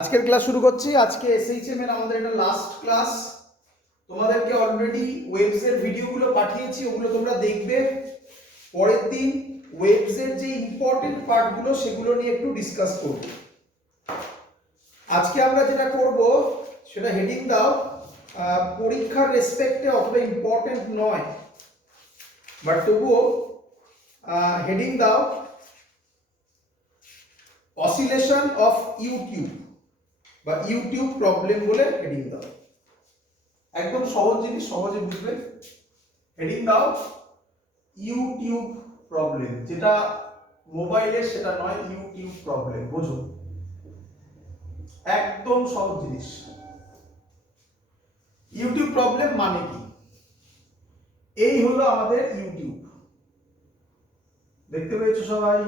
আজকের ক্লাস শুরু করছি। আজকে এসএইচএম এর আমাদের এটা লাস্ট ক্লাস। তোমাদেরকে অলরেডি ওয়েবস এর ভিডিওগুলো পাঠিয়েছি, ওগুলো তোমরা দেখবে। পরের দিন ওয়েবস এর যে ইম্পর্টেন্ট পার্টগুলো সেগুলো নিয়ে একটু ডিসকাস করব। আজকে আমরা যেটা করব সেটা হেডিং দাও, পরীক্ষার রেসপেক্টে অতটা ইম্পর্টেন্ট নয়, বাট তবুও হেডিং দাও অসিলেশন অফ ইউটিউব বা ইউটিউব প্রবলেম বলে হেডিং দাও। একদম সহজ জিনিস, সহজে বুঝবে। হেডিং দাও ইউটিউব প্রবলেম, যেটা মোবাইলে সেটা নয়, ইউটিউব প্রবলেম। বোঝো, একদম সহজ জিনিস। ইউটিউব প্রবলেম মানে কি? এই হলো আমাদের ইউটিউব। দেখতে পেয়েছো সবাই?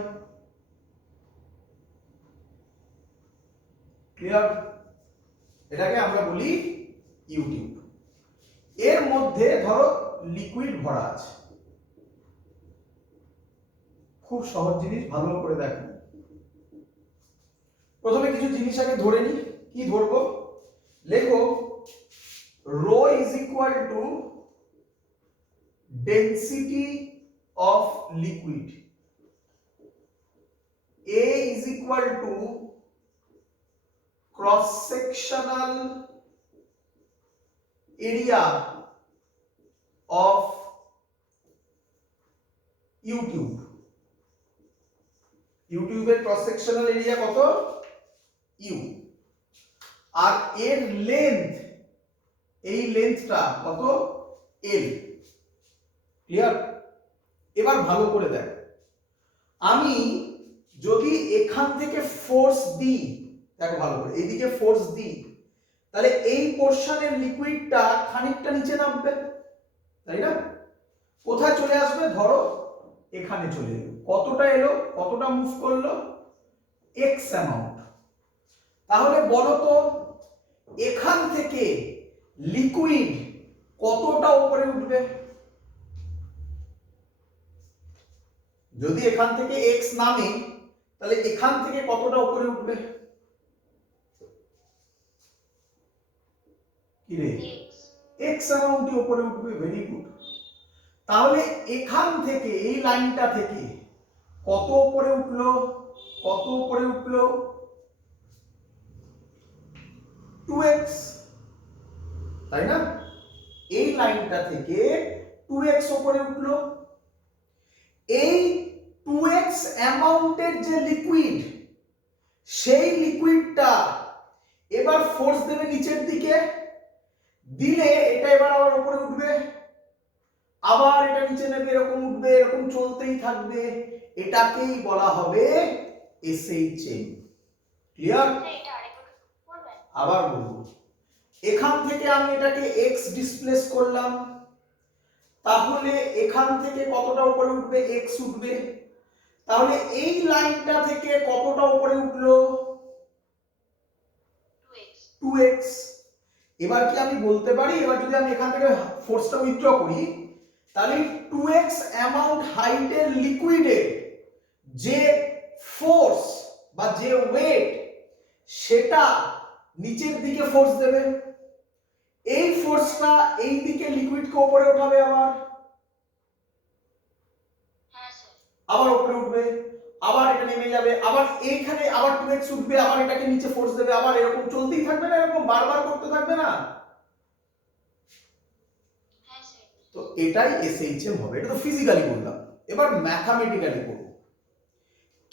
ক্লিয়ার? এটাকে আমরা বলি ইউটিউব। এর মধ্যে ধরো লিকুইড ভরা আছে। খুব সহজ জিনিস, ভালো করে দেখো। প্রথমে কিছু জিনিস আগে ধরে নি। কি ধরবো? লেখো rho is equal to density of liquid, A is equal to cross sectional area of U tube. ইউটিউবের ক্রস সেকশনাল এরিয়া কত? ইউ। আর এর লেন্থ, এই লেন্থটা কত? এল। ক্লিয়ার? এবার ভালো করে দেখ, আমি যদি এখান থেকে ফোর্স দিই, দেখো ভালো করে, এইদিকে ফোর্স দিই, তাহলে এই পোরশনের লিকুইডটা খানিকটা নিচে নামবে, তাই না? কোথায় চলে আসবে? ধরো এখানে চলে এলো। কতটা এলো? কতটা মুভ করলো? X amount. তাহলে বলো তো এখান থেকে লিকুইড কতটা উপরে উঠবে? যদি এখান থেকে এক্স নামে, তাহলে এখান থেকে কতটা উপরে উঠবে? কি রে? এক্স অ্যামাউন্টই উপরে উঠবে। Very good. তাহলে এখান থেকে, এই লাইনটা থেকে কত উপরে উঠলো? কত উপরে উঠলো? 2x, তাই না? এই লাইনটা থেকে 2x উপরে উঠলো। এই 2x অ্যামাউন্টের যে লিকুইড, সেই লিকুইডটা এবার ফোর্স দেবে নিচের দিকে, দিলে এটা এবার আবার উপরে উঠবে, আবার এটা নিচে নেবে, এরকম উঠবে, এরকম চলতেই থাকবে। এটাকেই বলা হবে এসএইচএম। ক্লিয়ার? আবার বলবো, এখান থেকে আমি এটাকে এক্স ডিসপ্লেস করলাম, তাহলে এখান থেকে কতটা উপরে উঠবে? এক্স উঠবে। তাহলে এই লাইনটা থেকে কতটা উপরে উঠলো? 2x। এবার কি আমি বলতে পারি, এবার যদি আমি এখান থেকে ফোর্সটা উইথড্র করি, তাহলে 2x অ্যামাউন্ট হাইটের লিকুইডের যে ফোর্স বা যে ওয়েট, সেটা নিচের দিকে ফোর্স দেবে। এই ফোর্সটা এই দিকে লিকুইডকে উপরে উঠাবে, আবার উপরে উঠবে, আবার এটা নেমে যাবে, আবার এইখানে আবার 2x উঠবে, আবার এটাকে নিচে ফোর্স দেবে, আবার এরকম চলতেই থাকবে না? এরকম বারবার করতে থাকবে না? তো এটাই এসএইচএম হবে। এটা তো ফিজিক্যালি বললাম, এবার ম্যাথমেটিক্যালি করব।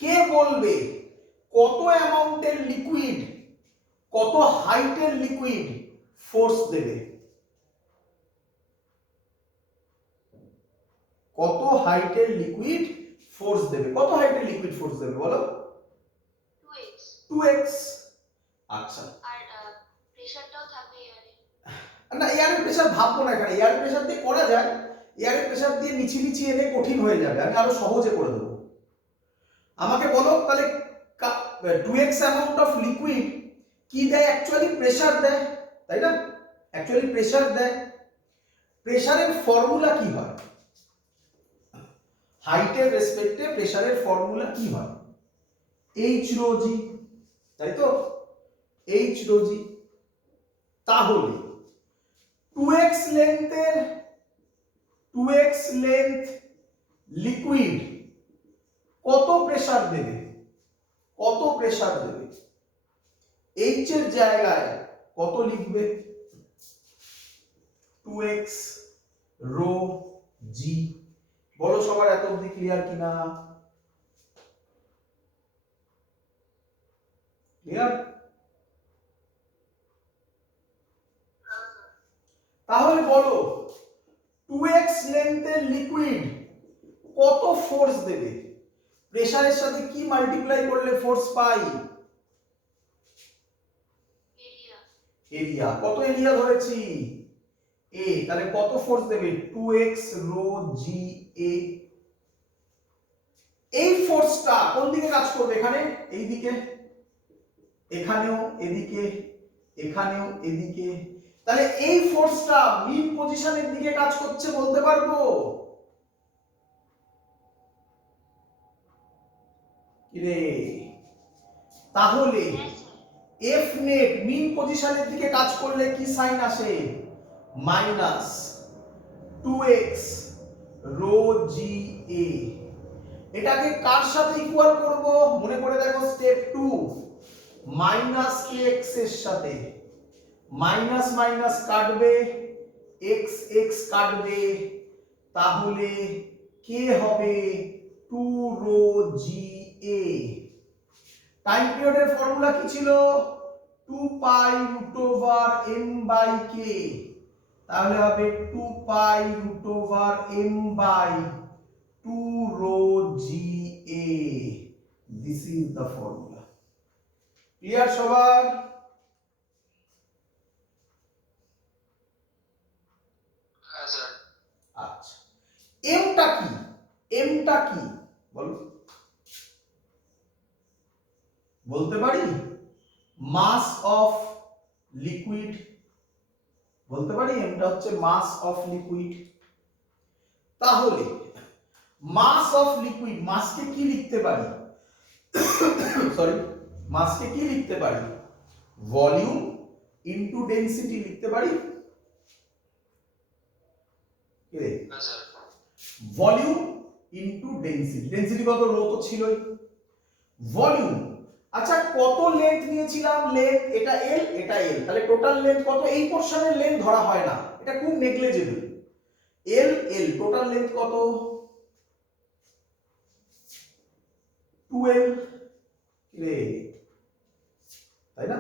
কে বলবে কত অ্যামাউন্টের লিকুইড, কত হাইটের লিকুইড ফোর্স দেবে? কত হাইটের লিকুইড ফোর্স দেবে? কত হাইটের লিকুইড ফোর্স দেবে বলো? 2x। 2x। আচ্ছা, আর প্রেসারটাও থাকবে এয়ারে। না, এয়ারের প্রেসার ভাববো না এখানে। এয়ারের প্রেসার দিয়ে করা যায়, এয়ারের প্রেসার দিয়ে মিছি এনে কঠিন হয়ে যাবে। আমি আরো সহজে করে দেবো। আমাকে বলো তাহলে 2x অ্যামাউন্ট অফ লিকুইড কি দেয়? অ্যাকচুয়ালি প্রেসার দেয়, তাই না? অ্যাকচুয়ালি প্রেসার দেয়। প্রেসারের ফর্মুলা কি হয়? হাইটের রেসপেক্টে প্রেসারের ফর্মুলা কি হয়? H rho g, তাই তো? এইচ রো জি। তাহলে 2x লেন্থ লিকুইড কত প্রেসার দেবে, কত প্রেসার দেবে? এইচ এর জায়গায় কত লিখবে? 2x রো জি। বলো সবার এত অবধি ক্লিয়ার কিনা? ক্লিয়ার? তাহলে বলো 2x লেন্থের লিকুইড কত ফোর্স দেবে? প্রেসারের সাথে কি মাল্টিপ্লাই করলে ফোর্স পাই? এরিয়া। কত এরিয়া ধরেছি? a। তাহলে কত ফোর্স দেবে? 2x rho g a। এই ফোর্সটা কোন দিকে কাজ করবে? এখানে, এই দিকে, এখানেও, এদিকে, এখানেও, এদিকে। তাহলে এই ফোর্সটা মিন পজিশনের দিকে কাজ করছে বলতে পারবো? কিরে, তাহলে এফ নেট মিন পজিশনের দিকে কাজ করলে কি সাইন আসে? মাইনাস 2x রো জি এ। এটাকে কার সাথে ইকুয়াল করব? মনে করে দেখো স্টেপ 2, মাইনাস kx এর সাথে। মাইনাস মাইনাস কাটবে, x x কাটবে, তাহলে k হবে 2 রো জি এ। টাইম পিরিয়ডের ফর্মুলা কি ছিল? 2 pi root over m by k। তাহলে হবে 2 pi root over m by 2 rho ga। This is the formula. Clear সবার? হ্যাঁ স্যার। আচ্ছা, m টা কি? m টা কি বলো? বলতে পারি? মাস অফ লিকুইড। বলতে পারি m টা হচ্ছে মাস অফ লিকুইড। তাহলে মাস অফ লিকুইড, মাসকে কি লিখতে পারি? সরি, মাসকে কি লিখতে পারি? ভলিউম ইনটু ডেনসিটি লিখতে পারি। কি রে? না sir. Volume into density. Density কত? রো তো ছিলই। ভলিউম, আচ্ছা কত লেন্থ নিয়েছিলাম? লেন্থ এটা l, এটা l, তাহলে টোটাল লেন্থ কত? এই পোরশনের লেন্থ ধরা হয় না, এটা খুব negligible. l l total length কত? 2l। রে, তাই না?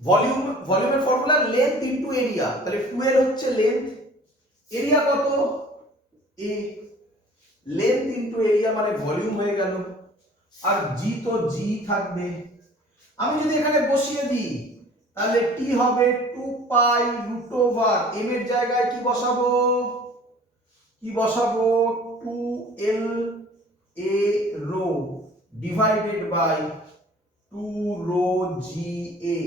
ভলিউম, ভলিউমের ফর্মুলা লেন্থ ইনটু এরিয়া। তাহলে 2l হচ্ছে লেন্থ, এরিয়া কত? a। লেন্থ ইনটু এরিয়া মানে ভলিউম হয়ে গেল। আর জি তো জি থাকবে। আমি যদি এখানে বসিয়ে দিই তাহলে টি হবে 2 পাই রুট ওভার m এর জায়গায় কি বসাবো? কি বসাবো? 2l a rho divided by 2 rho g a.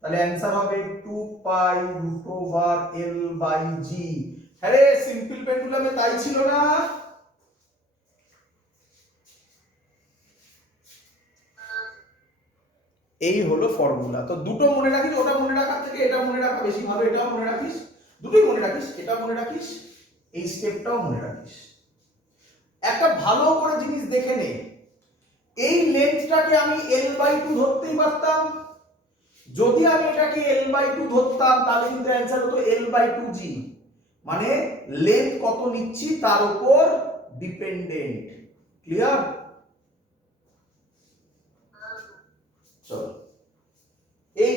তাহলে অ্যানসার হবে 2 pi root over l by g. আরে সিম্পল পেন্ডুলামে তাই ছিল না? এই হলো ফর্মুলা। তো দুটো মনে রাখিস, ওটা মনে রাখার থেকে এটা মনে রাখা বেশি ভালো। এটাও মনে রাখিস, দুটোই মনে রাখিস, এটা মনে রাখিস, এই স্টেপটাও মনে রাখিস। একটা ভালো করে জিনিস দেখে নে, এই লেন্থটাকে আমি l/2 ধরতেই পারতাম। যদি আমি এটাকে l/2 ধরতাম তাহলে কিন্তু অ্যানসার হতো l/2g, মানে লেন্থ কত নিচ্ছি তার উপর ডিপেন্ডেন্ট। ক্লিয়ার? চলো, এই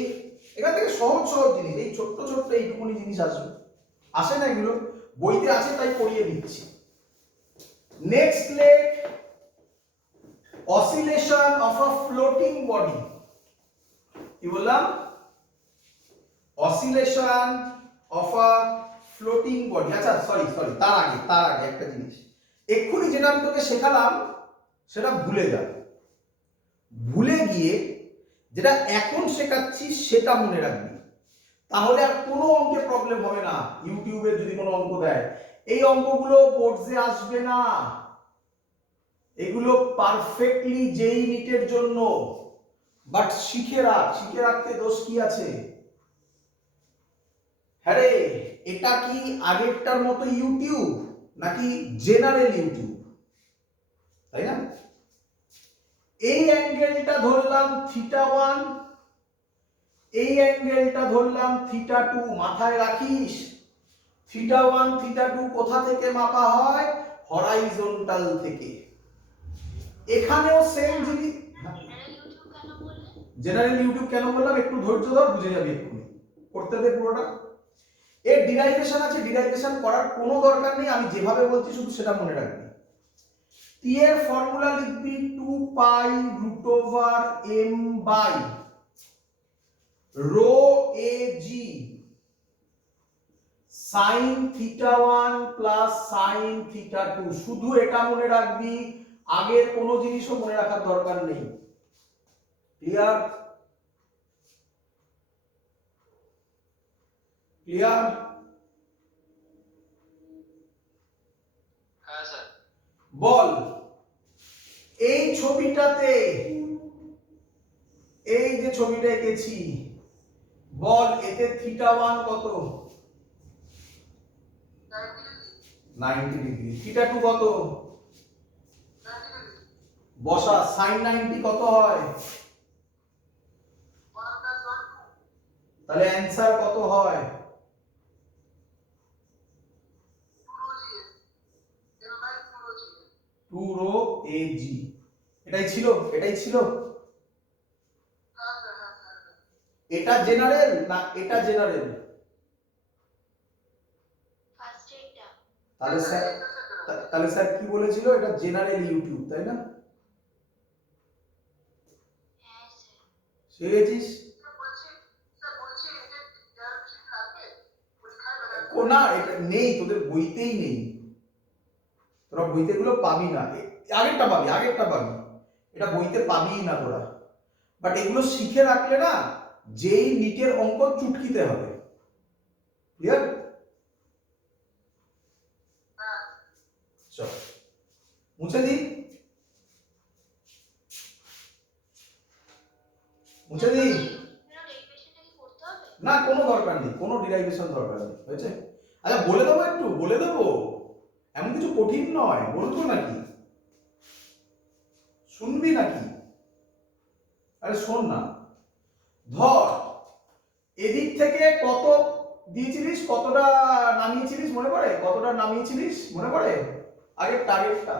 এখান থেকে সহজ সহজ জিনিস, এই ছোট্ট ছোট্ট এইটুকুনি জিনিস আসবে, আসে না এগুলো, বইতে আছে তাই পড়িয়ে দিচ্ছি। Next let, oscillation of a floating body. কি বললাম? Oscillation of a floating body. আচ্ছা সরি সরি, তার আগে একটা জিনিস, এক্ষুনি যেটা আমি তোকে শেখালাম সেটা ভুলে যা। ভুলে গিয়ে যেটা এখন শেখাচ্ছি সেটা মনে রাখবি, তাহলে আর কোনো অঙ্কে প্রবলেম হবে না। ইউটিউবে যদি কোনো অঙ্ক দেয়, এই অঙ্কগুলো বোর্ডে আসবে না, এগুলো পারফেক্টলি জেই নিটের জন্য। বাট শিখে রাখতে দোষ কি আছে? হ্যাঁ রে, এটা কি আগেরটার মতো ইউটিউব নাকি জেনারেল ইউটিউব, তাই না? এই অ্যাঙ্গেলটা ধরলাম θ1, এই অ্যাঙ্গেলটা ধরলাম θ2। মাথায় রাখিস θ1 θ2 কোথা থেকে মাপা হয়? হরাইজন্টাল থেকে। এখানেও সেম জিনিস। জেনারেল ইউটিউব কেন বললাম একটু ধৈর্য ধর, বুঝে যাবি এক্ষুনি, করতে দে পুরোটা। এর ডিরাইভেশন আছে, ডিরাইভেশন করার কোনো দরকার নেই, আমি যেভাবে বলছি শুধু সেটা মনে রাখবি। টি এর ফর্মুলা লিখবি 2 pi √m by rho a g sin θ1 plus sin θ2। শুধু এটা মনে রাখবি, আগের কোনো জিনিসও মনে রাখার দরকার নেই। ক্লিয়ার? ক্লিয়ার? হ্যাঁ স্যার। বল এই ছবিটাতে, এই যে ছবিটা এঁকেছি, বল এতে θ1 কত? 90 ডিগ্রি। θ2 কত? বসা। sin 90 কত হয়? তাহলে অ্যানসার কত হয়? 2 রো এ জি। এটাই ছিল, এটাই ছিল। এটা জেনারেল না এটা জেনারেল? তাহলে স্যার, তাহলে স্যার কি বলেছিল? এটা জেনারেল ইউটিউব, তাই না? শিখেছিস? না, এটা নেই, তোদের বইতেই নেই, তোরা বইতে গুলো পাবি না। আগেরটা পাবি, আগেরটা পাবি, এটা বইতে পাবি না তোরা। বাট এগুলো শিখে রাখলে না, যেই নিটের অঙ্ক চুটকিতে হবে। ক্লিয়ার? চল মুছে দি, মুছে দি। না, কোনো দরকার নেই, কোনো ডিরাইভেশন দরকার নেই, হয়েছে? আচ্ছা বলে দেবো, একটু বলে দেবো, এমন কিছু কঠিন নয়, বলতো নাকি? শুনবি নাকি? আরে শোন না। ধর এদিক থেকে কত দিয়েছিলিস, কতটা নামিয়েছিলিস মনে পড়ে? কতটা নামিয়েছিলিস মনে পড়ে? আগের টার্গেটটা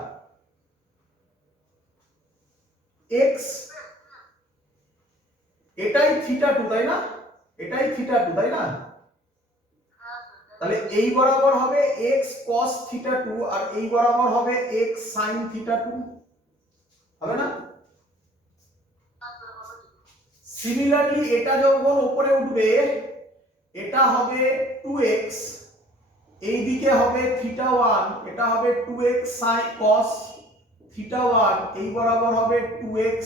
x, এটাই θ2 তাই না? এটাই θ2 তাই না? তাহলে এই বরাবর হবে x cos θ2 আর এই বরাবর হবে x sin θ2, হবে না? সিমিলারলি এটা যখন উপরে উঠবে, এটা হবে 2x, এই দিকে হবে θ1, এটা হবে 2x sin cos θ1, এই বরাবর হবে 2x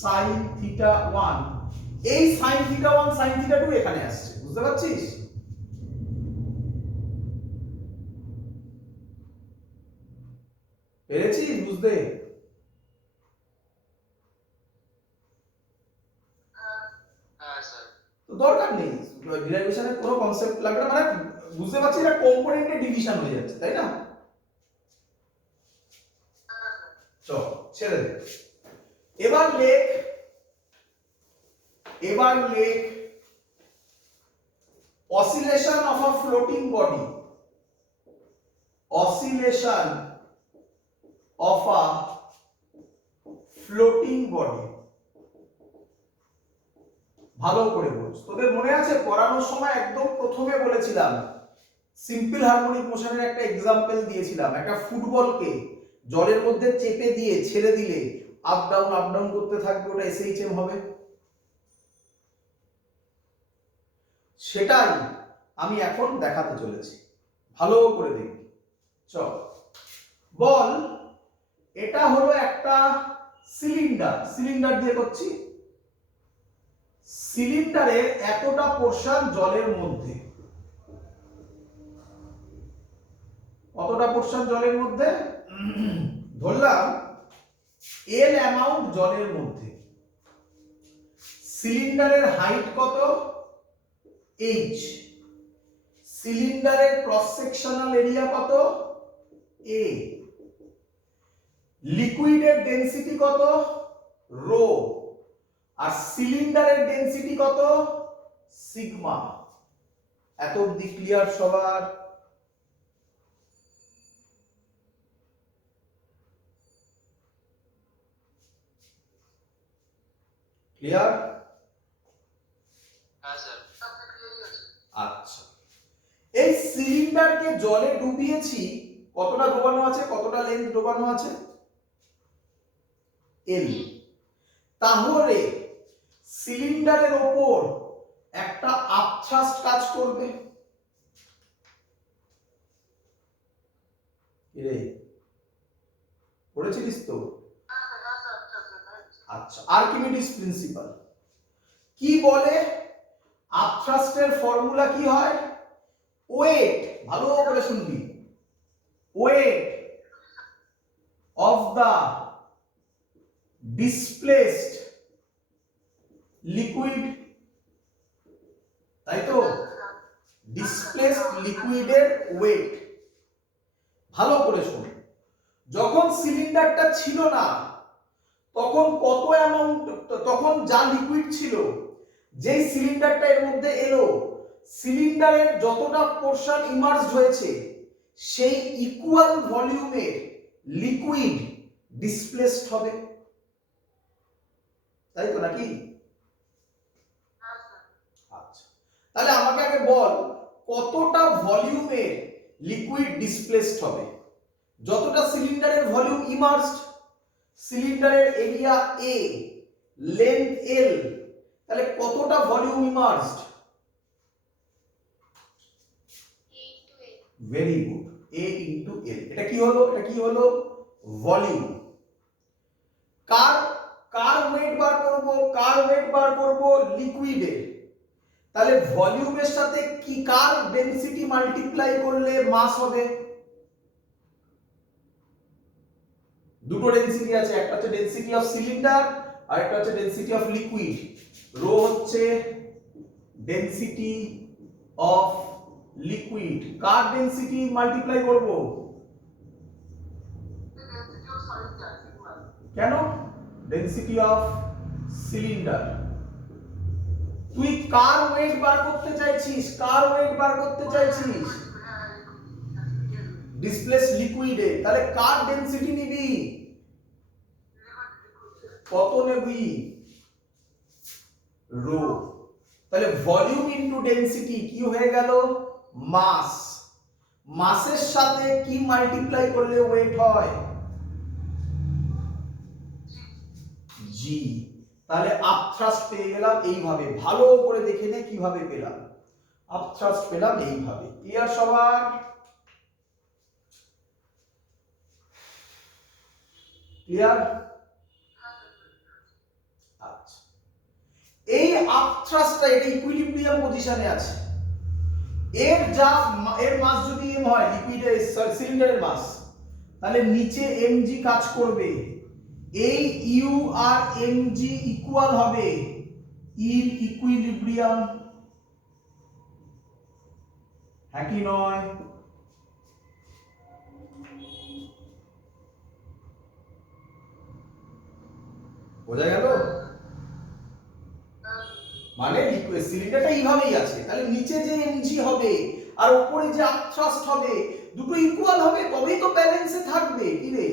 sin θ1। এই sin θ1 sin θ2 এখানে আসছে, বুঝতে পারছিস? পেরেছিস বুঝতে? তো দরকার নেই, ডিরাইভেশনের কোনো কনসেপ্ট লাগবে না, মানে বুঝতে পারছিস এটা কম্পোনেন্টের ডিভিশন হয়ে যাচ্ছে, তাই না? চল ছেড়ে দে। এবার লেখ, এবার লেখ oscillation of a floating body, oscillation of a floating body। ভালো করে বোঝ। তোদের মনে আছে পড়ানোর সময় একদম প্রথমে বলেছিলাম, সিম্পল হারমোনিক মোশনের একটা এক্সাম্পল দিয়েছিলাম, একটা ফুটবলকে জলের মধ্যে চেপে দিয়ে ছেড়ে দিলে আপ ডাউন করতে থাকবে, ওটা এসএইচএম হবে। সেটাই আমি এখন দেখাতে চলেছি, ভালো করে দেখবি। চল বল এটা হলো একটা সিলিন্ডার, সিলিন্ডার দিয়ে করছি। সিলিন্ডারের এতটা পোরশন জলের মধ্যে, কতটা পোরশন জলের মধ্যে? ধরলাম এল অ্যামাউন্ট জলের মধ্যে। সিলিন্ডারের হাইট কত? h। সিলিন্ডারের ক্রস সেকশনাল এরিয়া কত? a। লিকুইডের ডেনসিটি কত? রো। আর সিলিন্ডারের ডেনসিটি কত? সিগমা। এত অবধি ক্লিয়ার সবার? ক্লিয়ার? হ্যাঁ স্যার। আচ্ছা, এই সিলিন্ডারকে জলে ডুবিয়েছি, কতটা ডোবানো আছে, কতটা লেন্থ ডোবানো আছে? এল। তাহলে সিলিন্ডারের ওপর একটা আপথ্রাস্ট কাজ করবে। রে পড়েছিলিস তো? আচ্ছা, আর্কিমিডিস প্রিন্সিপাল কি বলে? আপথ্রাস্টের ফর্মুলা কি হয়? ওয়েট, ভালো করে শুনবি, weight of the displaced liquid, তাই তো? ডিসপ্লেসড লিকুইডের ওয়েট। ভালো করে শুন, যখন সিলিন্ডারটা ছিল না তখন কত অ্যামাউন্ট, তখন যা লিকুইড ছিল, যেই সিলিন্ডারটা এর মধ্যে এলো, সিলিন্ডারের যতটা পোরশন ইমার্জ হয়েছে সেই ইকুয়াল ভলিউমের লিকুইড ডিসপ্লেসড হবে, তাই তো নাকি? আচ্ছা, তাহলে আমাকে আগে বল কতটা ভলিউমের লিকুইড ডিসপ্লেসড হবে? যতটা সিলিন্ডারের ভলিউম ইমার্জড, সিলিন্ডারের এরিয়া a, লেন্থ l, তাহলে কতটা volume emerged? Very good, a into l। এটা কি হলো? এটা কি হলো? ভলিউম। কার ওয়েট বার করব? কার ওয়েট বার করব? লিকুইডের। তাহলে ভলিউমের সাথে কি কার ডেনসিটি মাল্টিপ্লাই করলে মাস হবে? দুটো ডেনসিটি আছে, একটা হচ্ছে ডেনসিটি অফ সিলিন্ডার আর একটা হচ্ছে ডেনসিটি অফ লিকুইড। রো হচ্ছে density of liquid, car density multiply করব? কেন? Density of cylinder. তুই কার ওয়েট বার করতে চাইছিস? কার ওয়েট বার করতে চাইছিস? ডিসপ্লেস লিকুইডে, তাহলে কার ডেনসিটি নিবি? কত নেবি? রো। তাহলে ভলিউম ইনটু ডেনসিটি কি হয়ে গেল? মাস। মাসের সাথে কি মাল্টিপ্লাই করলে ওয়েট হয়? জি। তাহলে আপথ্রাস্ট পেয়ে গেলাম এইভাবে। ভালো করে দেখে নে কিভাবে পেলাম। আপথ্রাস্ট পেলাম এইভাবে। ক্লিয়ার সবার? ক্লিয়ার? আচ্ছা, এই আপথ্রাস্টটা এটা ইকুইলিব্রিয়াম পজিশনে আছে। এর মাস যদি m হয়, লিকুইডের সিলিন্ডারের মাস, তাহলে নিচে mg কাজ করবে। এই u আর mg ইকুয়াল হবে ইন ইকুইলিব্রিয়াম, হ্যাঁ কি নয়? বোঝা গেল? মানে সিলিন্ডারটা এইভাবেই আছে, তাহলে নিচে যে mg হবে আর উপরে যে আপথ্রাস্ট হবে দুটো ইকুয়াল হবে, তবেই তো ব্যালেন্সে থাকবে। কি রে?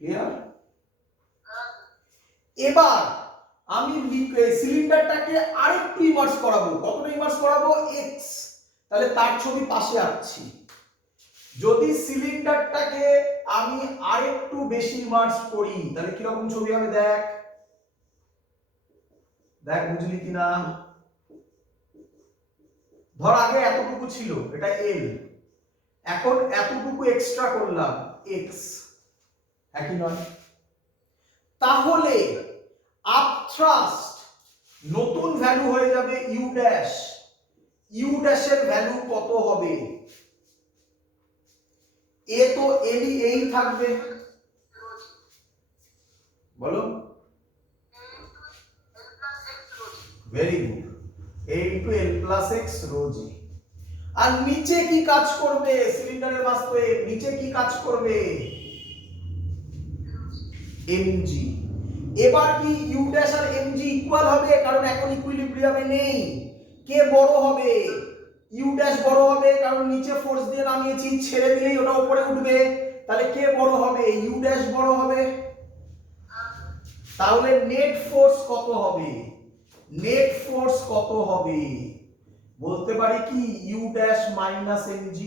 ক্লিয়ার? এবার আমি সিলিন্ডারটাকে আরেকটু ইমার্জ করাবো। কতটা ইমার্জ করাবো? x। তাহলে তার ছবি পাশে আঁকছি। যদি সিলিন্ডারটাকে আমি আরেকটু বেশি ইমার্জ করি তাহলে কি রকম ছবি হবে? দেখ দেখ, বুঝলি কিনা? ধর আগে এতটুকু ছিল, এটা l, এখন এতটুকু এক্সট্রা করলাম, x, একই নয়? তাহলে আপথ্রাস্ট নতুন ভ্যালু হয়ে যাবে u ড্যাশ। u ড্যাশের ভ্যালু কত হবে? এ তো এই থাকবে, বলো। Very good, a into l plus x rho g। আর নিচে কি কাজ করবে? সিলিন্ডারের মাস তো নিচে কি কাজ করবে? mg। এবার কি u ড্যাশ আর mg ইকুয়াল হবে? কারণ এখন ইকুইলিব্রিয়ামে নেই। কে বড় হবে? u ড্যাশ বড় হবে, কারণ নিচে ফোর্স দিয়ে নামিয়েছি, ছেড়ে দিলেই ওটা উপরে উঠবে। তাহলে কে বড় হবে? u ড্যাশ বড় হবে। তাহলে নেট ফোর্স কত হবে? নেট ফোর্স কত হবে? বলতে পারি কি u dash minus mg।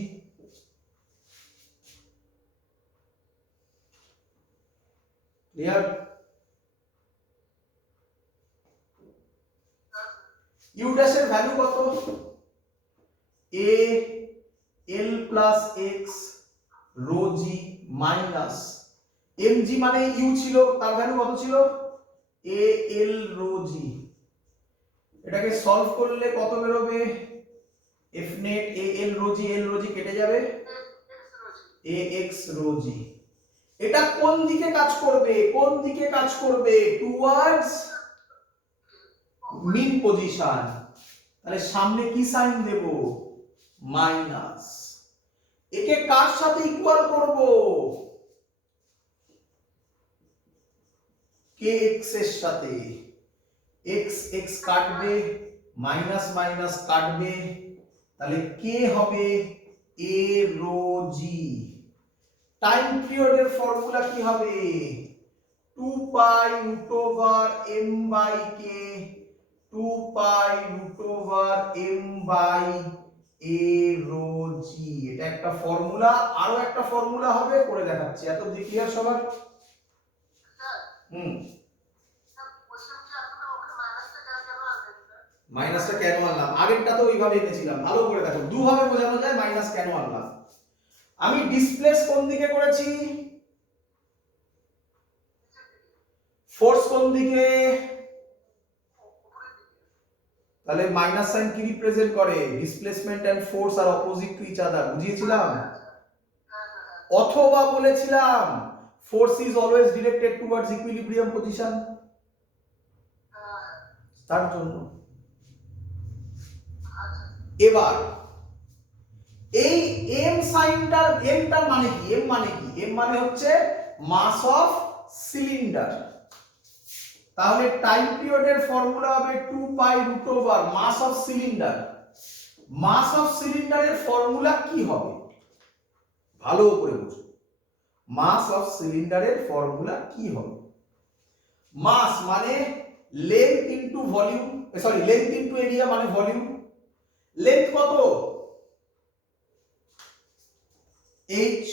Clear? u dash এর ভ্যালু কত? a l plus x rho g minus mg মানে u ছিল, তার ভ্যালু কত ছিল? a l rho g. এটাকে সলভ করলে কত বেরোবে? f net a l rho জি কেটে যাবে, a x রো জি। এটা কোন দিকে কাজ করবে? কোন দিকে কাজ করবে? টুয়ার্ডস মিন পজিশন। তাহলে সামনে কি সাইন দেব? মাইনাস। একে কার সাথে ইকুয়াল করব? kx এর সাথে। x x কাটবে, মাইনাস মাইনাস কাটবে, তাহলে কে হবে? a rho g. টাইম পিরিয়ডের ফর্মুলা কি হবে? 2 pi root over m by k, 2 pi root over m by a rho g. এটা একটা ফর্মুলা। আরো একটা ফর্মুলা হবে, করে দেখাচ্ছি। এত ক্লিয়ার সবার? মাইনাসটা কেন আনলাম? আগেরটা তো ওইভাবে এনেছিলাম, ভালো করে দেখো, দুভাবে বোঝানো যায় মাইনাস কেন আনলাম। আমি ডিসপ্লেস কোন দিকে করেছি? ফোর্স কোন দিকে? তাহলে মাইনাস সাইন কি রিপ্রেজেন্ট করে? ডিসপ্লেসমেন্ট এন্ড ফোর্স আর অপোজিট টু ইচ আদার। বুঝিয়েছিলাম? অথবা বলেছিলাম force is always directed towards equilibrium position. তার জন্য এবার এই m সাইনটার, m টার মানে কি? m মানে কি? m মানে হচ্ছে মাস অফ সিলিন্ডার। তাহলে টাইম পিরিয়ডের ফর্মুলা হবে 2 pi root over mass of cylinder. Mass of সিলিন্ডারের ফর্মুলা কি হবে? ভালো করে বুঝো। মাস অফ সিলিন্ডারের ফর্মুলা কি হবে? মাস মানে length into volume, sorry length into area মানে ভলিউম। লেন্থ কত? h।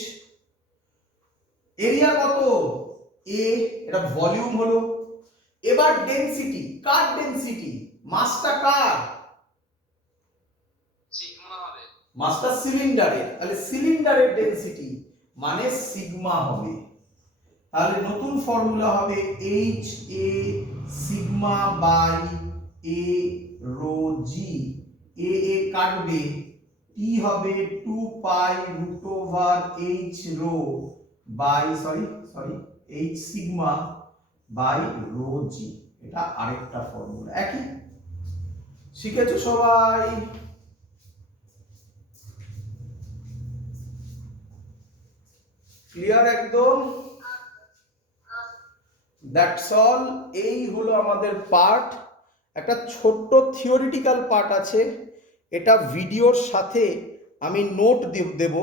এরিয়া কত? a। এটা ভলিউম হলো। এবার ডেনসিটি, কার ডেনসিটি? মাসটা কার? সিগমা হবে। মাসটা সিলিন্ডারের, তাহলে সিলিন্ডারের ডেনসিটি মানে সিগমা হবে। তাহলে নতুন ফর্মুলা হবে h a sigma by a rho g. a a কাটবে, t হবে 2 pi root over h rho by h sigma by rho g. এটা আরেকটা ফর্মুলা। একই শিখেছো সবাই? ক্লিয়ার একদম? That's all. এই হলো আমাদের পার্ট। একটা ছোট্ট থিওরিটিক্যাল পার্ট আছে, এটা ভিডিওর সাথে আমি নোট দেব।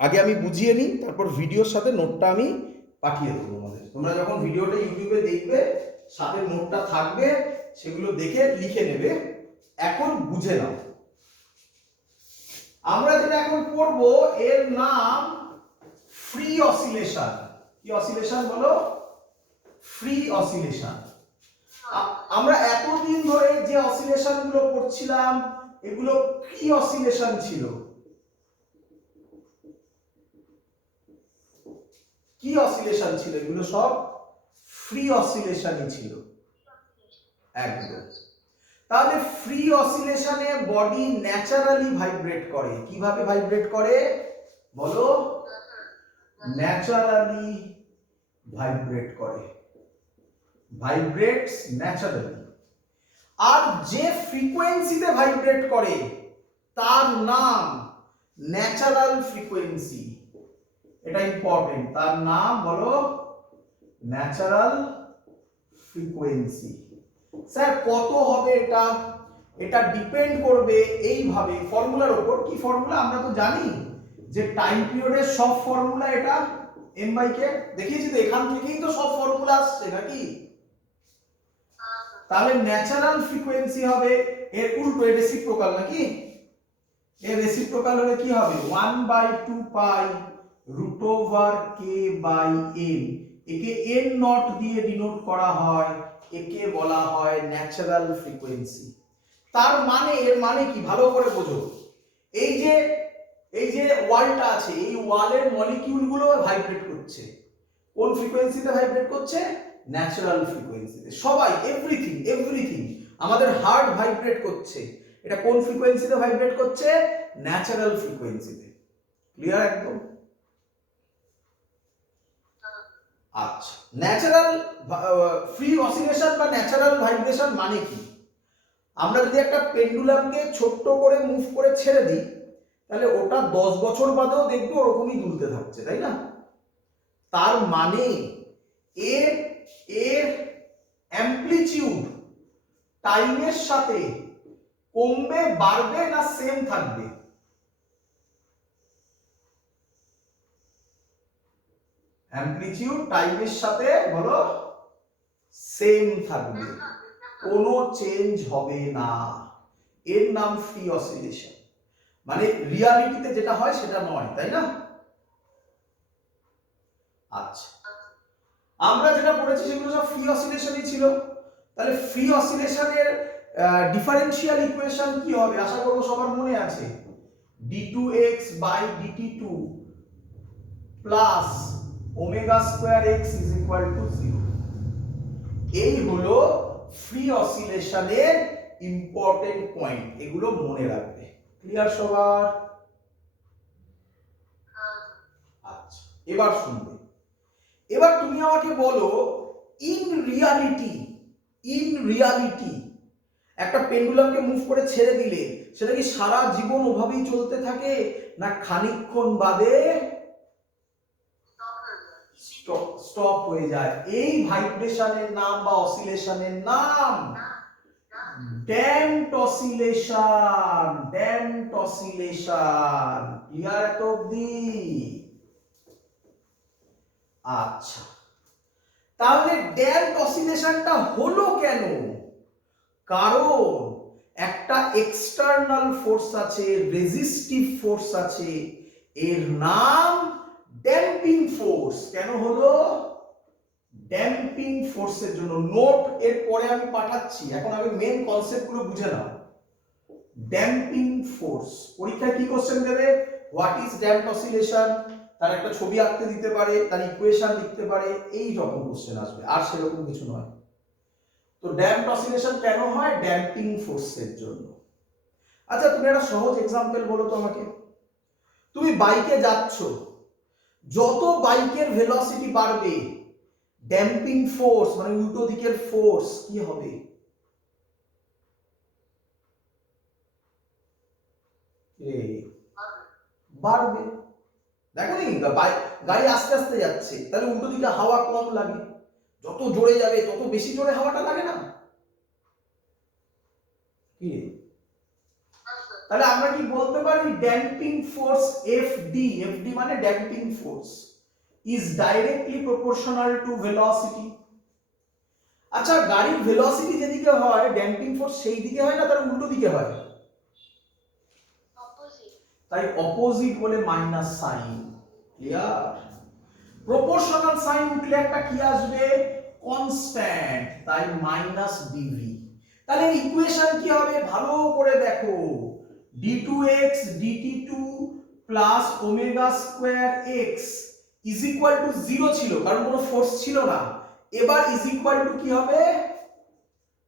আগে আমি বুঝিয়ে নিই, তারপর ভিডিওর সাথে নোটটা আমি পাঠিয়ে দেবো তোমাদের। তোমরা যখন ভিডিওটা ইউটিউবে দেখবে, সাথে নোটটা থাকবে, সেগুলো দেখে লিখে নেবে। এখন বুঝে নাও। আমরা যেটা এখন পড়ব এর নাম ফ্রি অসিলেশন। কি অসিলেশন বলো? Free oscillation. আমরা এতদিন ধরে যে অসিলেশন গুলো পড়ছিলাম এগুলো কি অসিলেশন ছিল? কি অসিলেশন ছিল? এগুলো সব ফ্রি অসিলেশনই ছিল। একদম। তাহলে ফ্রি অসিলেশনে বডি ন্যাচারালি ভাইব্রেট করে। কিভাবে ভাইব্রেট করে বলো? ন্যাচারালি ভাইব্রেট করে। ভাইব্রেটস ন্যাচারালি। আর যে ফ্রিকোয়েন্সিতে ভাইব্রেট করে তার নাম ন্যাচারাল ফ্রিকোয়েন্সি। এটা ইম্পর্টেন্ট, তার নাম বলো ন্যাচারাল ফ্রিকোয়েন্সি। স্যার কত হবে এটা? এটা ডিপেন্ড করবে এইভাবে ফর্মুলার উপর। কি ফর্মুলা? আমরা তো জানি যে টাইম পিরিয়ডের সব ফর্মুলা এটা m/k দেখিয়েছি তো, এখান থেকেই তো সব ফর্মুলা আসছে নাকি? তাহলে ন্যাচারাল ফ্রিকোয়েন্সি হবে এর উল্টো, এর রেসিপ্রোকাল নাকি? এর রেসিপ্রোকাল হলে কি হবে? 1/2 পাই √k/n। একে n নট দিয়ে ডিনোট করা হয়, একে বলা হয় ন্যাচারাল ফ্রিকোয়েন্সি। তার মানে এর মানে কি ভালো করে বোঝো। এই যে ওয়ালটা আছে, এই ওয়ালের মলিকিউল গুলো ভাইব্রেট করছে। কোন ফ্রিকোয়েন্সিতে ভাইব্রেট করছে? ন্যাচারাল ফ্রিকোয়েন্সিতে। সবাই, এভরিথিং আমাদের হার্ট ভাইব্রেট করছে, এটা কোন ফ্রিকোয়েন্সিতে ভাইব্রেট করছে? ন্যাচারাল ফ্রিকোয়েন্সিতে। ক্লিয়ার একদম? আচ্ছা, ন্যাচারাল ফ্রি অসিলেশন বা ন্যাচারাল ভাইব্রেশন মানে কি? আমরা যদি একটা পেন্ডুলামকে ছোট্ট করে মুভ করে ছেড়ে দিই, তাহলে ওটা 10 বছর বাদেও দেখবে ওরকমই দুলতে থাকছে, তাই না? তার মানে এর অ্যামপ্লিটিউড টাইমের সাথে কমবে, বাড়বে না সেম থাকবে? অ্যামপ্লিটিউড টাইমের সাথে বলো সেম থাকবে, কোনো চেঞ্জ হবে না। এর নাম ফ্রি অসিলেশন। মানে রিয়ালিটিতে যেটা হয় সেটা নয়, তাই না? আচ্ছা, আমরা যেটা পড়েছি সেগুলো সব ফ্রি অসিলেশনই ছিল। তাহলে ফ্রি অসিলেশনের ডিফারেন্সিয়াল ইকুয়েশন কি হবে? আশা করব সবার মনে আছে, d2x/dt2 plus omega square x is equal two 0। এই হলো ফ্রি অসিলেশনের ইম্পর্টেন্ট পয়েন্ট, এগুলো মনে রাখবে। ক্লিয়ার সবার? আচ্ছা, এবার শুনবে। এবার তুমি আমাকে বলো, ইন রিয়ালিটি একটা পেন্ডুলামকে মুভ করে ছেড়ে দিলে সেটা কি সারা জীবন ওভাবেই চলতে থাকে, না খানিকক্ষণ বাদে স্টপ হয়ে যায়? এই ভাইব্রেশনের নাম বা অসিলেশনের নাম ড্যাম্পড অসিলেশন। ক্লিয়ার এত অবধি? আচ্ছা, তাহলে ড্যাম্পড অসিলেশনটা হলো কেন? কারণ একটা এক্সটার্নাল ফোর্স আছে, রেজিস্টিভ ফোর্স আছে, এর নাম ড্যাম্পিং ফোর্স। কেন হলো? ড্যাম্পিং ফোর্সের জন্য। নোট এর পরে আমি পাঠাচ্ছি, এখন আগে মেন কনসেপ্ট গুলো বুঝে নাও। ড্যাম্পিং ফোর্স পরীক্ষায় কি কোশ্চেন দেবে? হোয়াট ইজ ড্যাম্পড অসিলেশন, তার একটা ছবি আঁকতে দিতে পারে, তার ইকুয়েশন লিখতে পারে, এই রকম কোশ্চেন আসবে, আর সেরকম কিছু নয়। তো ড্যাম্পড অসিলেশন কেন হয়? ড্যাম্পিং ফোর্সের জন্য। আচ্ছা, তুমি একটা সহজ এক্সাম্পল বলো তো আমাকে। তুমি বাইকে যাচ্ছ, যত বাইকের ভেলোসিটি বাড়বে ড্যাম্পিং ফোর্স মানে উল্টো দিকের ফোর্স কি হবে? বাড়বে। দেখো নি, গাড়ি আস্তে আস্তে যাচ্ছে, তাহলে উল্টো দিকে হাওয়া কম লাগে, যত জোরে যাবে তত বেশি জোরে হাওয়াটা লাগে না? কি? তাহলে আমরা কি বলতে পারি? ড্যাম্পিং ফোর্স FD মানে damping force is directly proportional to velocity. আচ্ছা, গাড়ির ভেলোসিটি যেদিকে হয় ড্যাম্পিং ফোর্স সেই দিকে হয় না, তার উল্টো দিকে হয়? তাই অপোজিট বলে minus sign. Clear? Proportional sign উঠলে একটা কি আসবে? কনস্ট্যান্ট, তাই মাইনাস ডিভি। তাহলে ইকুয়েশন কি হবে? ভালো করে দেখো, d2x dt2 plus omega square x is equal two 0 ছিল, কারণ কোনো ফোর্স ছিল না। এবার ইজ ইকুয়াল টু কি হবে?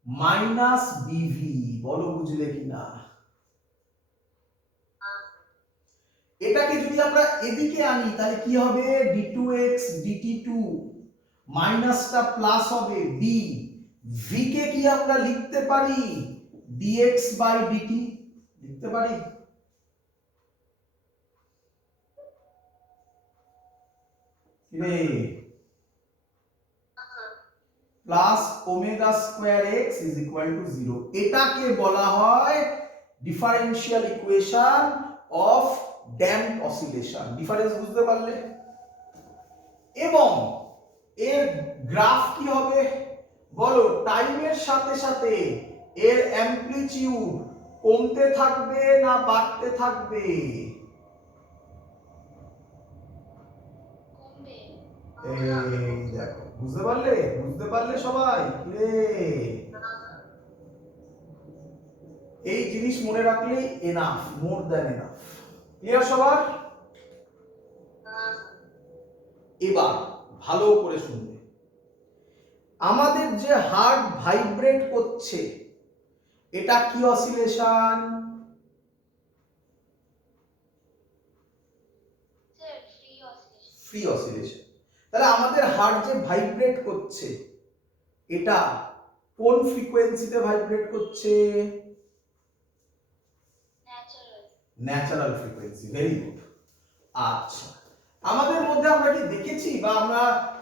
Minus D V. বলো বুঝলে কিনা? এটাকে যদি আমরা এদিকে আনি তাহলে কি হবে? d2x dt2 মাইনাসটা প্লাস হবে বি, ভি কে কি আমরা লিখতে পারি dx বাই dt, লিখতে পারি? রে plus omega square x is equal two 0, এটাকে বলা হয় differential equation of damped oscillation. Difference বুঝতে পারলে? এবং এর গ্রাফ কি হবে বলো? টাইমের সাথে সাথে এর অ্যামপ্লিটিউড কমতে থাকবে না বাড়তে থাকবে? এই দেখো, বুঝতে পারলে? বুঝতে পারলে সবাই? রে এই জিনিস মনে রাখলেই enough, more than enough. Clear সবার? এবার ভালো করে শুনবে, আমাদের যে হার্ট ভাইব্রেট করছে এটা কি অসিলেশন? Free oscillation. তাহলে আমাদের হার্ট যে ভাইব্রেট করছে এটা কোন ফ্রিকোয়েন্সিতে ভাইব্রেট করছে? Natural frequency. Very good. আচ্ছা, আমাদের মধ্যে আমরা কি দেখেছি বা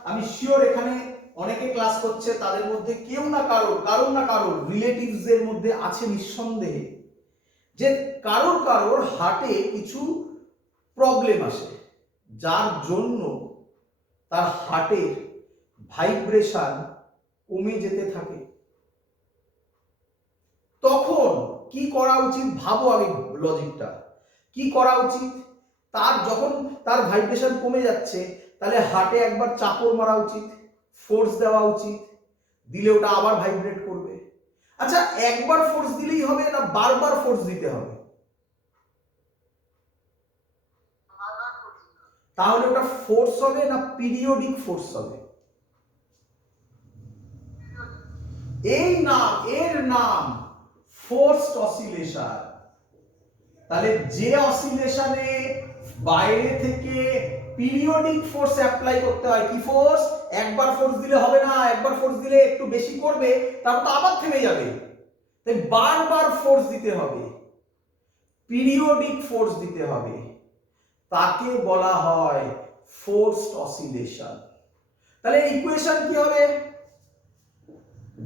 আমি শিওর এখানে অনেকে ক্লাস করছে তাদের মধ্যে কেউ না কারোর রিলেটিভস এর মধ্যে আছে নিঃসন্দেহে যে কারোর হার্টে কিছু প্রবলেম আসে যার জন্য তার হার্টের ভাইব্রেশন কমে যেতে থাকে। তখন কি করা উচিত ভাবো আগে লজিকটা। কি করা উচিত? যখন তার ভাইব্রেশন কমে যাচ্ছে তাহলে হার্টে একবার চাপড় মারা উচিত, ফোর্স দেওয়া উচিত, দিলে ওটা আবার ভাইব্রেট করবে। আচ্ছা, একবার ফোর্স দিলেই হবে না বারবার ফোর্স দিতে হবে? তাহলে ওটা ফোর্স হবে না পিরিয়ডিক ফোর্স হবে? এর নাম ফোর্সড অসিলেশন। তাহলে যে অসিলেশনে বাইরে থেকে পিরিয়ডিক ফোর্স অ্যাপ্লাই করতে হয়, কি ফোর্স? একবার ফোর্স দিলে হবে না, একবার ফোর্স দিলে একটু বেশি করবে তারপর আবার থেমে যাবে, তাই বারবার ফোর্স দিতে হবে, পিরিয়ডিক ফোর্স দিতে হবে, তাকে বলা হয় ফোর্সড অসিলেশন। তাহলে ইকুয়েশন কি হবে?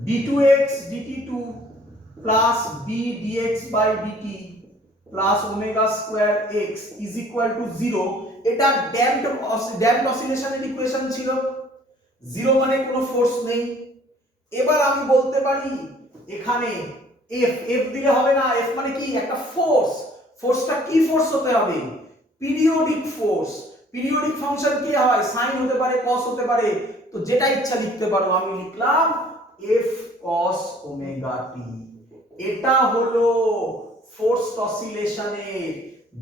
d2x dt2 plus b dx by dt plus omega square x is equal to 0। এটা ড্যাম্পড অসিলেশনের ইকুয়েশন ছিল। 0 মানে কোনো ফোর্স নেই। এবার আমি বলতে পারি এখানে f দিলে হবে না, f মানে কি? একটা ফোর্স। ফোর্সটা কি ফোর্স হতে হবে? Periodic force. পিরিয়ডিক ফাংশন কি হয়? সাইন হতে পারে, কস হতে পারে, তো যেটা ইচ্ছা লিখতে পারো। আমি লিখলাম f cos omega t। এটা হলো ফোর্সড অসিলেশনের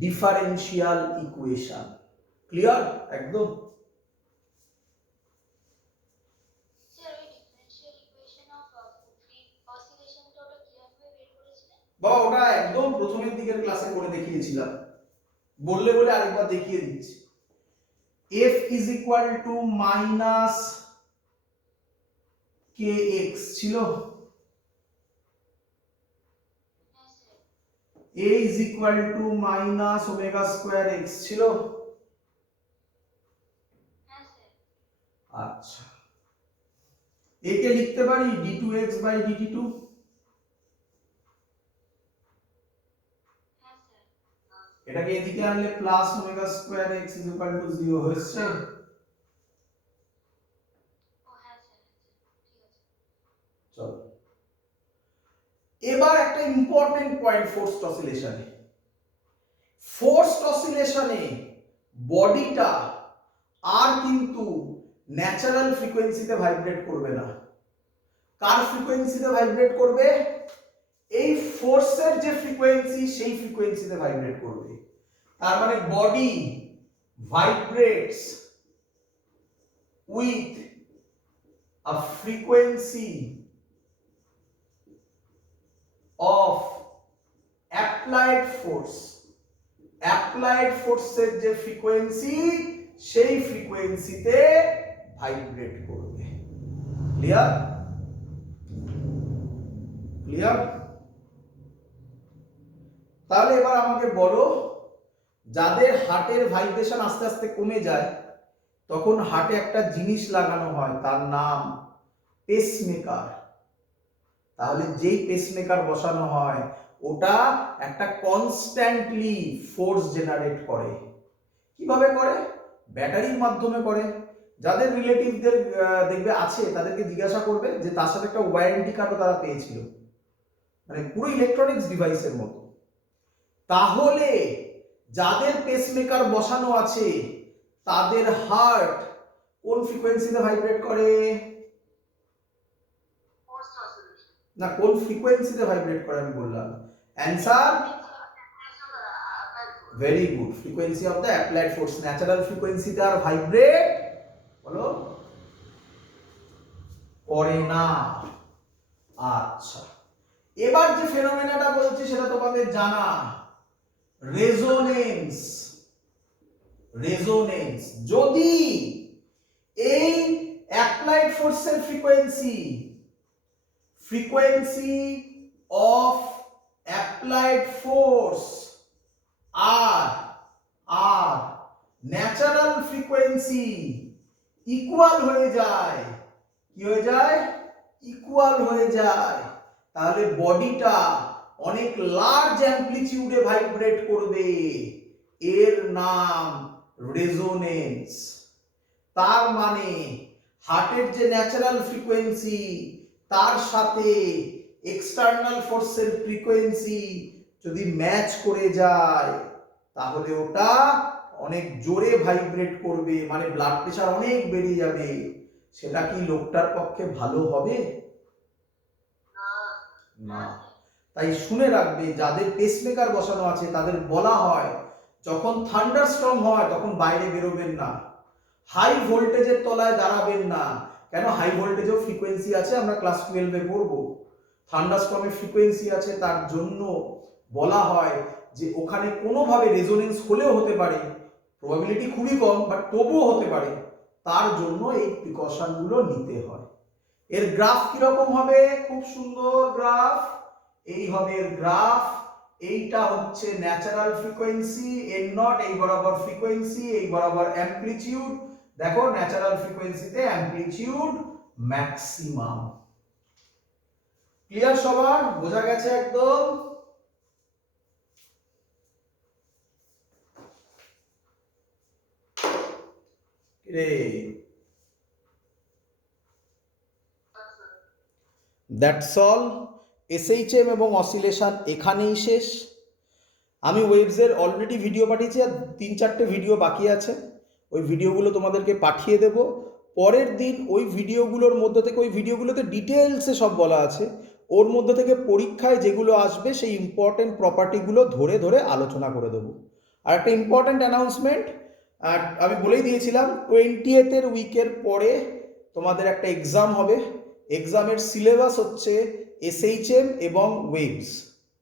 ডিফারেনশিয়াল ইকুয়েশন। ক্লিয়ার? একদম। বাবা ওটা একদম প্রথমের দিকের ক্লাসে করে দেখিয়েছিলাম, বললে আরেকবার দেখিয়ে দিচ্ছি। f is equal to minus kx ছিল, a is equal to minus omega square x ছিল। আচ্ছা, a কে লিখতে পারি d2x by dt2। এটাকে এদিকে আনলে plus omega square x is equal two 0 হচ্ছে। চলো এবার একটা ইম্পর্টেন্ট পয়েন্ট ফোর্সড অসিলেশনে। ফোর্সড অসিলেশনে বডিটা আর কিন্তু ন্যাচারাল ফ্রিকোয়েন্সিতে ভাইব্রেট করবে না। কার ফ্রিকোয়েন্সিতে ভাইব্রেট করবে? এই ফোর্সের যে ফ্রিকোয়েন্সি সেই ফ্রিকোয়েন্সিতে ভাইব্রেট করবে। তার মানে body vibrates with a frequency of applied force. Applied ফোর্সের যে ফ্রিকোয়েন্সি সেই ফ্রিকোয়েন্সিতে ভাইব্রেট করবে। ক্লিয়ার? ক্লিয়ার? তাহলে এবার আমাকে বলো, যাদের হার্টের ভাইব্রেশন আস্তে আস্তে কমে যায় তখন হার্টে একটা জিনিস লাগানো হয়, তার নাম পেসমেকার। তাহলে যেই পেসমেকার বসানো হয় ওটা একটা কনস্ট্যান্টলি ফোর্স জেনারেট করে। কিভাবে করে? ব্যাটারির মাধ্যমে করে। যাদের রিলেটিভদের দেখবে আছে, তাদেরকে জিজ্ঞাসা করবে যে তার সাথে একটা ওয়ারেন্টি কার্ডও তারা পেয়েছিল, মানে পুরো ইলেকট্রনিক্স ডিভাইসের মতো। তাহলে যাদের পেসমেকার বসানো আছে তাদের হার্ট কোন ফ্রিকোয়েন্সিতে ভাইব্রেট করে? না, কোন ফ্রিকোয়েন্সিতে ভাইব্রেট করে আমি বললাম? Answer very good, frequency of the applied force. Natural ফ্রিকোয়েন্সিতে আর ভাইব্রেট বলো করে না। আচ্ছা, এবার যে ফেনোমেনাটা বলছি সেটা তোমাদের জানা, রেজোনেন্স। রেজোনেন্স, যদি এই অ্যাপ্লাইড ফোর্সের ফ্রিকোয়েন্সি অফ অ্যাপ্লাইড ফোর্স আর ন্যাচারাল ফ্রিকোয়েন্সি ইকুয়াল হয়ে যায়, কি হয়ে যায়? ইকুয়াল হয়ে যায়, তাহলে বডিটা অনেক লার্জ অ্যামপ্লিটিউডে ভাইব্রেট করবে, এর নাম রেজোনেন্স। তার মানে হার্টের যে ন্যাচারাল ফ্রিকোয়েন্সি তার সাথে এক্সটার্নাল ফোর্সের ফ্রিকোয়েন্সি যদি ম্যাচ করে যায় তাহলে ওটা অনেক জোরে ভাইব্রেট করবে, মানে ব্লাড প্রেশার অনেক বেড়ে যাবে। সেটা কি লোকটার পক্ষে ভালো হবে? না। তাই শুনে রাখবে, যাদের পেসমেকার বসানো আছে তাদের বলা হয় যখন থান্ডারস্টর্ম হয় তখন বাইরে বেরোবেন না, হাই ভোল্টেজের তলায় দাঁড়াবেন না। কেন? হাই ভোল্টেজেও ফ্রিকোয়েন্সি আছে, আমরা ক্লাস 12-এ পড়বো। থান্ডারস্টর্মের ফ্রিকোয়েন্সি আছে, তার জন্য বলা হয় যে ওখানে কোনোভাবে রেজোনেন্স হলেও হতে পারে, প্রবাবিলিটি খুবই কম বাট তবুও হতে পারে, তার জন্য এই প্রিকশনগুলো নিতে হয়। এর গ্রাফ কিরকম হবে? খুব সুন্দর গ্রাফ, এই হবে এর গ্রাফ। এইটা হচ্ছে ন্যাচারাল ফ্রিকোয়েন্সি এন নট, এই বরাবর ফ্রিকোয়েন্সি, এই বরাবর অ্যামপ্লিটিউড। দেখো ন্যাচারাল ফ্রিকোয়েন্সিতে অ্যামপ্লিটিউড ম্যাক্সিমাম। ক্লিয়ার সবার? বোঝা গেছে একদম? রে দ্যাটস অল। এসএইচএম এবং অসিলেশন এখানেই শেষ। আমি ওয়েবসের অলরেডি ভিডিও পাঠিয়েছি, আর 3-4টে ভিডিও বাকি আছে, ওই ভিডিওগুলো তোমাদেরকে পাঠিয়ে দেব। পরের দিন ওই ভিডিওগুলোর মধ্যে থেকে, ওই ভিডিওগুলোতে ডিটেলসে সব বলা আছে, ওর মধ্যে থেকে পরীক্ষায় যেগুলো আসবে সেই ইম্পর্টেন্ট প্রপার্টিগুলো ধরে ধরে আলোচনা করে দেবো। আর একটা ইম্পর্টেন্ট অ্যানাউন্সমেন্ট, আমি বলেই দিয়েছিলাম 20th উইকের পরে তোমাদের একটা এক্সাম হবে। এক্সামের সিলেবাস হচ্ছে এসএইচএম এবং ওয়েভস,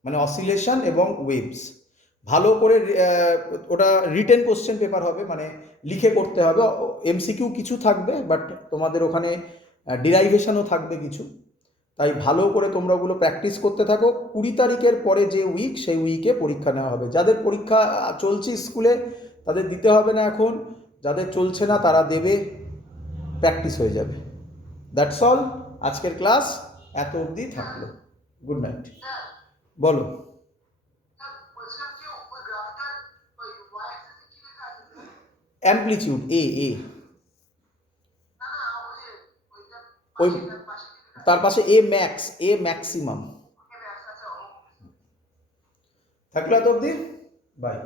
মানে অসিলেশন এবং ওয়েভস। ভালো করে ওটা রিটেন কোশ্চেন পেপার হবে, মানে লিখে করতে হবে। এমসিকিউ কিছু থাকবে বাট তোমাদের ওখানে ডিরাইভেশনও থাকবে কিছু। তাই ভালো করে তোমরা ওগুলো প্র্যাকটিস করতে থাকো। 20 তারিখের পরে যে উইক, সেই উইকে পরীক্ষা নেওয়া হবে। যাদের পরীক্ষা চলছে স্কুলে তাদের দিতে হবে না এখন, যাদের চলছে না তারা দেবে, প্র্যাকটিস হয়ে যাবে। দ্যাটস অল, আজকের ক্লাস এত অবধি থাকলো। Good night. বলো। অ্যামপ্লিটিউড এ ওই তার পাশে এ ম্যাক্স, এ ম্যাক্সিমাম। থাকলো এত অবধি, বাই।